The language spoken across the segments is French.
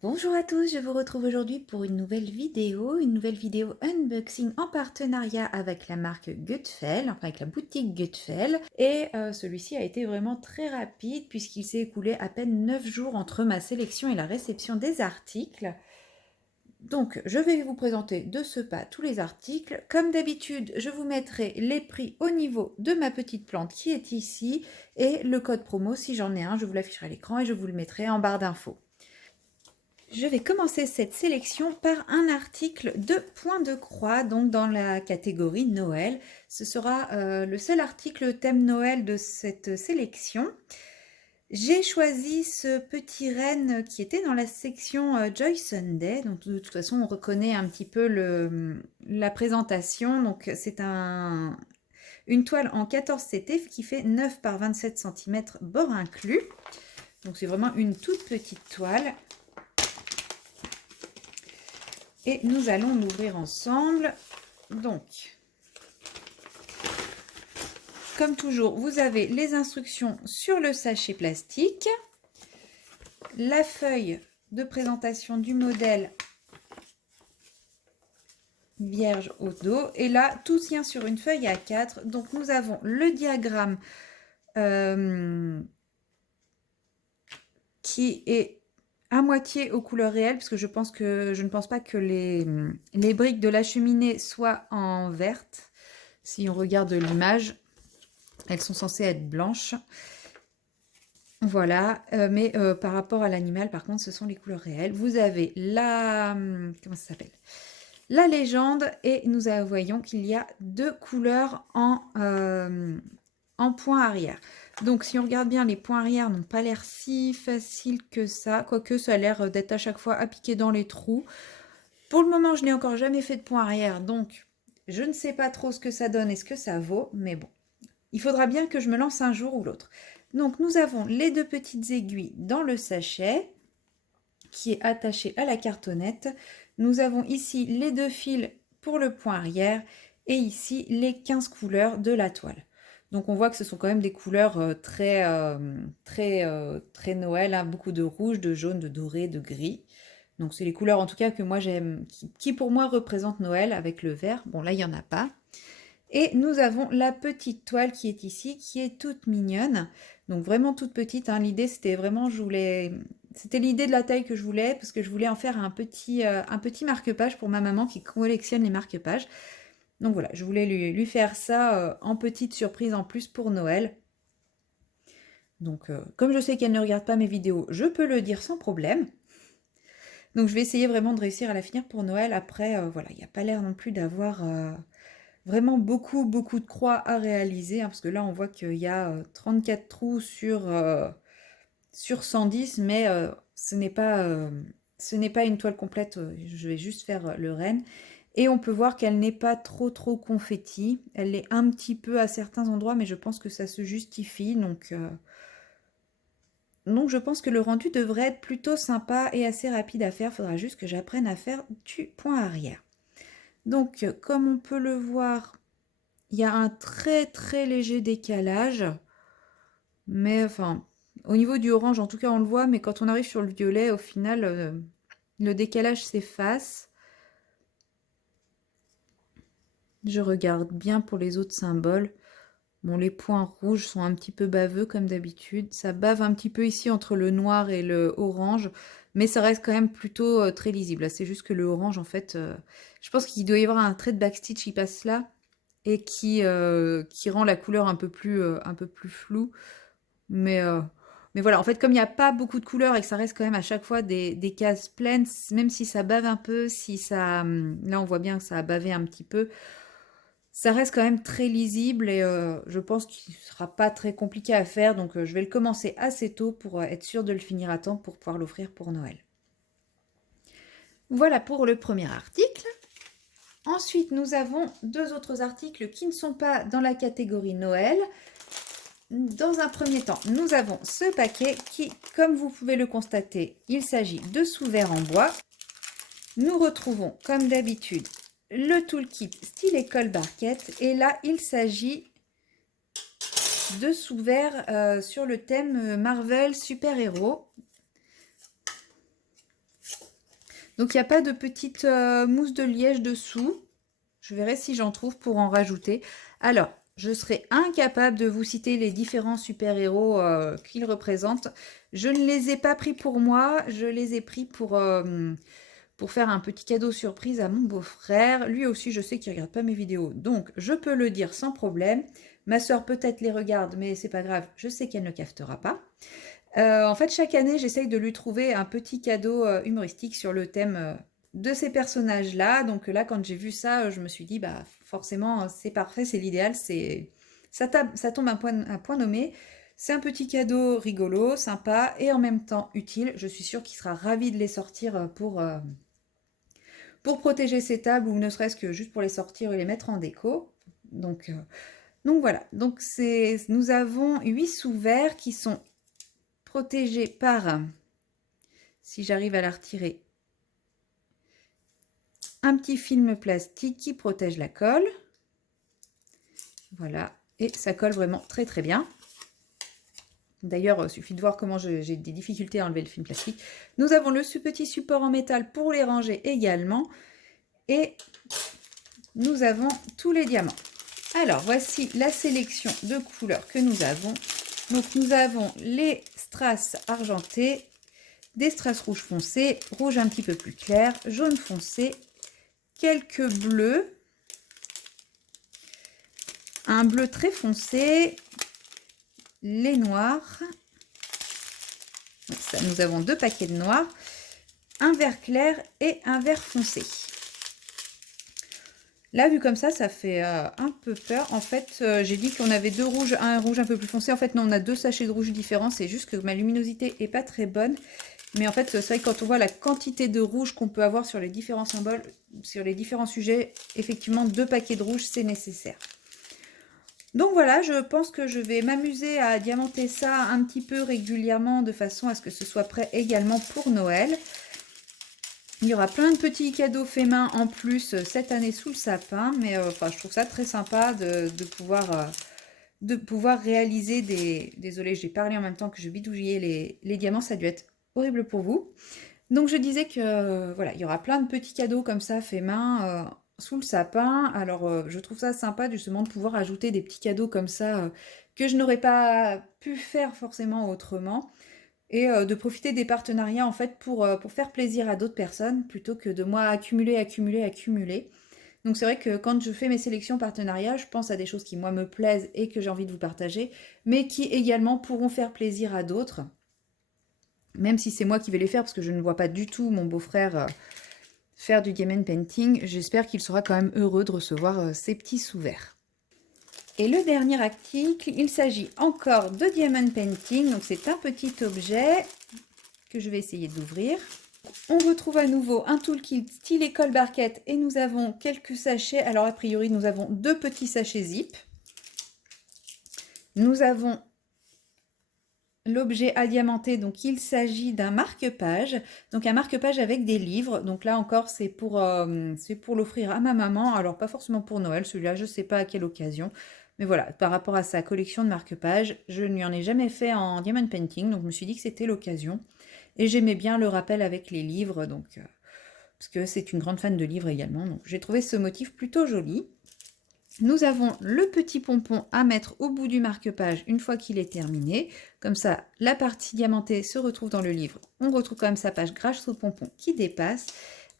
Bonjour à tous, je vous retrouve aujourd'hui pour une nouvelle vidéo unboxing en partenariat avec la marque Gutfeld, enfin avec la boutique Gutfeld. Et celui-ci a été vraiment très rapide puisqu'il s'est écoulé à peine 9 jours entre ma sélection et la réception des articles. Donc, je vais vous présenter de ce pas tous les articles. Comme d'habitude, je vous mettrai les prix au niveau de ma petite plante qui est ici et le code promo, si j'en ai un, je vous l'afficherai à l'écran et je vous le mettrai en barre d'infos. Je vais commencer cette sélection par un article de Point de Croix, donc dans la catégorie Noël. Ce sera le seul article thème Noël de cette sélection. J'ai choisi ce petit renne qui était dans la section Joy Sunday. Donc de toute façon, on reconnaît un petit peu la présentation. Donc c'est une toile en 14 CT qui fait 9 par 27 cm, bord inclus. Donc c'est vraiment une toute petite toile. Et nous allons l'ouvrir ensemble. Donc, comme toujours, vous avez les instructions sur le sachet plastique, la feuille de présentation du modèle vierge au dos, et là, tout tient sur une feuille A4. Donc, nous avons le diagramme qui est à moitié aux couleurs réelles, parce que je ne pense pas que les briques de la cheminée soient en verte. Si on regarde l'image, elles sont censées être blanches. Voilà, mais par rapport à l'animal, par contre, ce sont les couleurs réelles. Vous avez comment ça s'appelle? La légende, et nous voyons qu'il y a deux couleurs en point arrière. Donc, si on regarde bien, les points arrière n'ont pas l'air si faciles que ça, quoique ça a l'air d'être à chaque fois appliqué dans les trous. Pour le moment, je n'ai encore jamais fait de point arrière, donc je ne sais pas trop ce que ça donne et ce que ça vaut, mais bon, il faudra bien que je me lance un jour ou l'autre. Donc, nous avons les deux petites aiguilles dans le sachet qui est attaché à la cartonnette. Nous avons ici les deux fils pour le point arrière et ici les 15 couleurs de la toile. Donc on voit que ce sont quand même des couleurs très Noël, hein, beaucoup de rouge, de jaune, de doré, de gris. Donc c'est les couleurs en tout cas que moi j'aime, qui pour moi représentent Noël avec le vert. Bon là il n'y en a pas. Et nous avons la petite toile qui est ici, qui est toute mignonne. Donc vraiment toute petite, hein. L'idée c'était vraiment, c'était l'idée de la taille que je voulais, parce que je voulais en faire un petit marque-page pour ma maman qui collectionne les marque-pages. Donc voilà, je voulais lui faire ça en petite surprise en plus pour Noël. Donc comme je sais qu'elle ne regarde pas mes vidéos, je peux le dire sans problème. Donc je vais essayer vraiment de réussir à la finir pour Noël. Après, voilà, il n'y a pas l'air non plus d'avoir vraiment beaucoup de croix à réaliser, hein, parce que là on voit qu'il y a 34 trous sur 110, mais ce n'est pas une toile complète, je vais juste faire le renne. Et on peut voir qu'elle n'est pas trop confetti, elle est un petit peu à certains endroits, mais je pense que ça se justifie, donc je pense que le rendu devrait être plutôt sympa et assez rapide à faire. Il faudra juste que j'apprenne à faire du point arrière. Donc comme on peut le voir, il y a un très léger décalage, mais enfin, au niveau du orange, en tout cas on le voit, mais quand on arrive sur le violet, au final, le décalage s'efface. Je regarde bien pour les autres symboles. Bon, les points rouges sont un petit peu baveux comme d'habitude. Ça bave un petit peu ici entre le noir et le orange, mais ça reste quand même plutôt très lisible. C'est juste que le orange, en fait, je pense qu'il doit y avoir un trait de backstitch qui passe là et qui rend la couleur un peu plus floue. Mais voilà, en fait, comme il n'y a pas beaucoup de couleurs et que ça reste quand même à chaque fois des cases pleines, même si ça bave un peu, là on voit bien que ça a bavé un petit peu, ça reste quand même très lisible et je pense qu'il ne sera pas très compliqué à faire. Donc je vais le commencer assez tôt pour être sûre de le finir à temps pour pouvoir l'offrir pour Noël. Voilà pour le premier article. Ensuite, nous avons deux autres articles qui ne sont pas dans la catégorie Noël. Dans un premier temps, nous avons ce paquet qui, comme vous pouvez le constater, il s'agit de sous-verres en bois. Nous retrouvons, comme d'habitude, le toolkit style école barquette. Et là, il s'agit de sous-verres sur le thème Marvel super-héros. Donc, il n'y a pas de petite mousse de liège dessous. Je verrai si j'en trouve pour en rajouter. Alors, je serai incapable de vous citer les différents super-héros qu'ils représentent. Je ne les ai pas pris pour moi, je les ai pris pour faire un petit cadeau surprise à mon beau-frère. Lui aussi, je sais qu'il ne regarde pas mes vidéos, donc je peux le dire sans problème. Ma soeur peut-être les regarde, mais c'est pas grave, je sais qu'elle ne captera pas. En fait, chaque année, j'essaye de lui trouver un petit cadeau humoristique sur le thème de ces personnages-là. Donc là, quand j'ai vu ça, je me suis dit, bah forcément, c'est parfait, c'est l'idéal, ça tombe à point nommé. C'est un petit cadeau rigolo, sympa et en même temps utile. Je suis sûre qu'il sera ravi de les sortir pour protéger ses tables ou ne serait-ce que juste pour les sortir et les mettre en déco. Donc voilà. Donc nous avons 8 sous-verts qui sont protégés par, si j'arrive à la retirer, un petit film plastique qui protège la colle. Voilà, et ça colle vraiment très très bien. D'ailleurs, il suffit de voir comment j'ai des difficultés à enlever le film plastique. Nous avons le petit support en métal pour les ranger également. Et nous avons tous les diamants. Alors, voici la sélection de couleurs que nous avons. Donc, nous avons les strass argentés, des strass rouge foncé, rouge un petit peu plus clair, jaune foncé, quelques bleus, un bleu très foncé, les noirs. Ça, nous avons 2 paquets de noirs, un vert clair et un vert foncé. Là, vu comme ça fait un peu peur. En fait, j'ai dit qu'on avait 2 rouges, un rouge un peu plus foncé. En fait, non, on a 2 sachets de rouge différents. C'est juste que ma luminosité est pas très bonne. Mais en fait, c'est vrai que quand on voit la quantité de rouge qu'on peut avoir sur les différents symboles, sur les différents sujets, effectivement, 2 paquets de rouge, c'est nécessaire. Donc voilà, je pense que je vais m'amuser à diamanter ça un petit peu régulièrement de façon à ce que ce soit prêt également pour Noël. Il y aura plein de petits cadeaux faits main en plus cette année sous le sapin, mais enfin, je trouve ça très sympa de pouvoir réaliser des... Désolée, j'ai parlé en même temps que je bidouillais les diamants, ça a dû être horrible pour vous. Donc je disais que voilà, il y aura plein de petits cadeaux comme ça faits main sous le sapin. Alors je trouve ça sympa justement de pouvoir ajouter des petits cadeaux comme ça que je n'aurais pas pu faire forcément autrement. Et de profiter des partenariats en fait pour faire plaisir à d'autres personnes plutôt que de moi accumuler. Donc c'est vrai que quand je fais mes sélections partenariats, je pense à des choses qui moi me plaisent et que j'ai envie de vous partager, mais qui également pourront faire plaisir à d'autres. Même si c'est moi qui vais les faire parce que je ne vois pas du tout mon beau-frère faire du diamond painting, j'espère qu'il sera quand même heureux de recevoir ces petits sous-verts. Et le dernier article, il s'agit encore de diamond painting. Donc c'est un petit objet que je vais essayer d'ouvrir. On retrouve à nouveau un toolkit style école barquette et nous avons quelques sachets. Alors a priori nous avons 2 petits sachets zip. Nous avons l'objet à diamanter, donc il s'agit d'un marque-page. Donc un marque-page avec des livres. Donc là encore c'est pour l'offrir à ma maman. Alors pas forcément pour Noël, celui-là je ne sais pas à quelle occasion. Mais voilà, par rapport à sa collection de marque-pages, je ne lui en ai jamais fait en diamond painting, donc je me suis dit que c'était l'occasion. Et j'aimais bien le rappel avec les livres, donc parce que c'est une grande fan de livres également. Donc j'ai trouvé ce motif plutôt joli. Nous avons le petit pompon à mettre au bout du marque-page une fois qu'il est terminé. Comme ça, la partie diamantée se retrouve dans le livre. On retrouve quand même sa page grâce au pompon qui dépasse,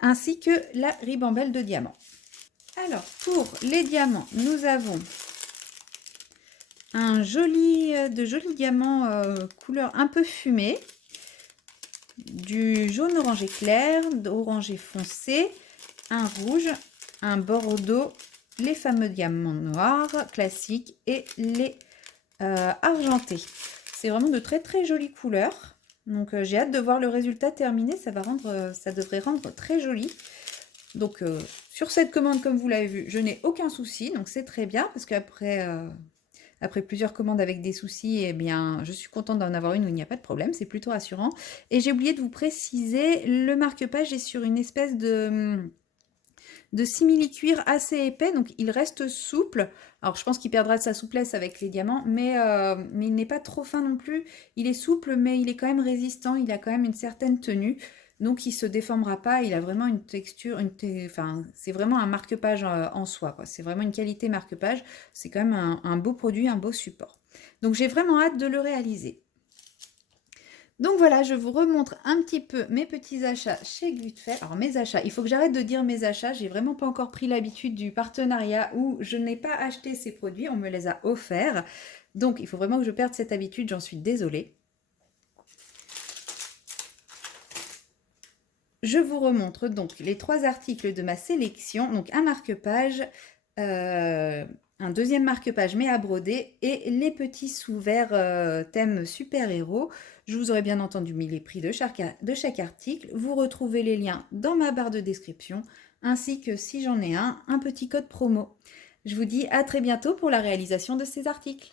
ainsi que la ribambelle de diamants. Alors, pour les diamants, nous avons de jolis diamants couleur un peu fumée, du jaune orangé clair, d'orangé foncé, un rouge, un bordeaux, les fameux diamants noirs classiques et les argentés. C'est vraiment de très très jolies couleurs. Donc j'ai hâte de voir le résultat terminé, ça devrait rendre très joli. Donc sur cette commande, comme vous l'avez vu, je n'ai aucun souci, donc c'est très bien parce qu'après après plusieurs commandes avec des soucis, eh bien, je suis contente d'en avoir une où il n'y a pas de problème, c'est plutôt rassurant. Et j'ai oublié de vous préciser, le marque-page est sur une espèce de simili-cuir assez épais, donc il reste souple. Alors je pense qu'il perdra de sa souplesse avec les diamants, mais il n'est pas trop fin non plus. Il est souple, mais il est quand même résistant, il a quand même une certaine tenue. donc il ne se déformera pas, il a vraiment une texture, enfin, c'est vraiment un marque-page en soi, quoi. C'est vraiment une qualité marque-page, c'est quand même un beau produit, un beau support. Donc j'ai vraiment hâte de le réaliser. Donc voilà, je vous remontre un petit peu mes petits achats chez Gutfeld. Alors mes achats, il faut que j'arrête de dire mes achats, j'ai vraiment pas encore pris l'habitude du partenariat où je n'ai pas acheté ces produits, on me les a offerts. Donc il faut vraiment que je perde cette habitude, j'en suis désolée. Je vous remontre donc les 3 articles de ma sélection, donc un marque-page, un deuxième marque-page mais à broder et les petits sous-verts thème super-héros. Je vous aurais bien entendu mis les prix de chaque article. Vous retrouvez les liens dans ma barre de description ainsi que, si j'en ai un petit code promo. Je vous dis à très bientôt pour la réalisation de ces articles.